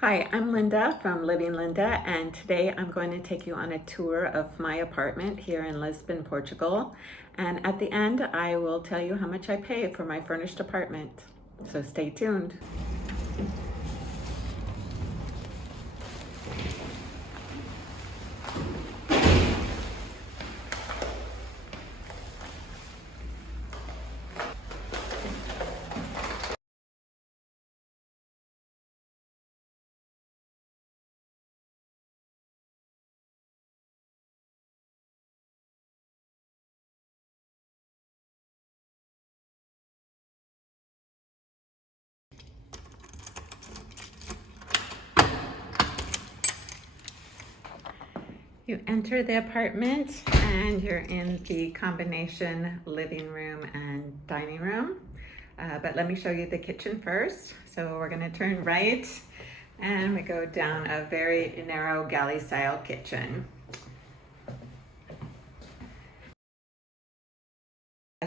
Hi, I'm Linda from Living Linda, and today I'm going to take you on a tour of my apartment here in Lisbon, Portugal. And at the end, I will tell you how much I pay for my furnished apartment. So stay tuned. You enter the apartment and you're in the combination living room and dining room. But let me show you the kitchen first. So we're going to turn right and we go down a very narrow galley style kitchen.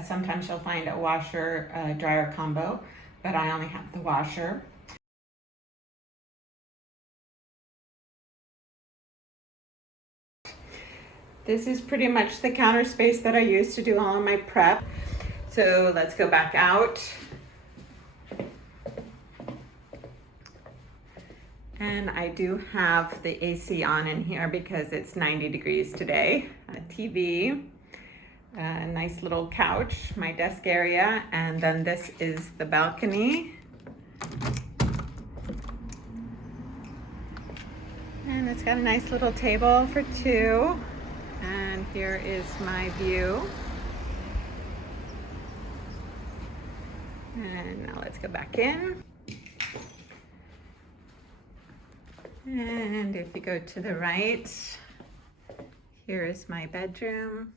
Sometimes you'll find a washer dryer combo, but I only have the washer. This is pretty much the counter space that I use to do all of my prep. So let's go back out. And I do have the AC on in here because it's 90 degrees today. A TV, a nice little couch, my desk area, and then this is the balcony. And it's got a nice little table for two. And here is my view. And now let's go back in. And if you go to the right, here is my bedroom.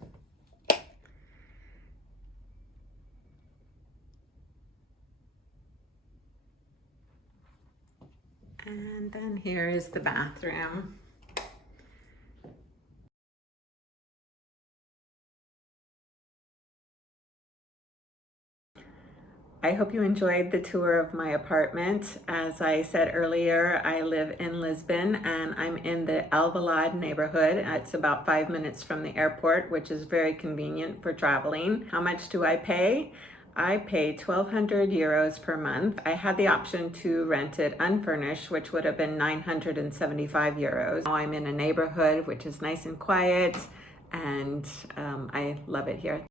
And then here is the bathroom. I hope you enjoyed the tour of my apartment. As I said earlier, I live in Lisbon and I'm in the Alvalade neighborhood. It's about 5 minutes from the airport, which is very convenient for traveling. How much do I pay? I pay 1,200 euros per month. I had the option to rent it unfurnished, which would have been 975 euros. Now I'm in a neighborhood which is nice and quiet, and I love it here.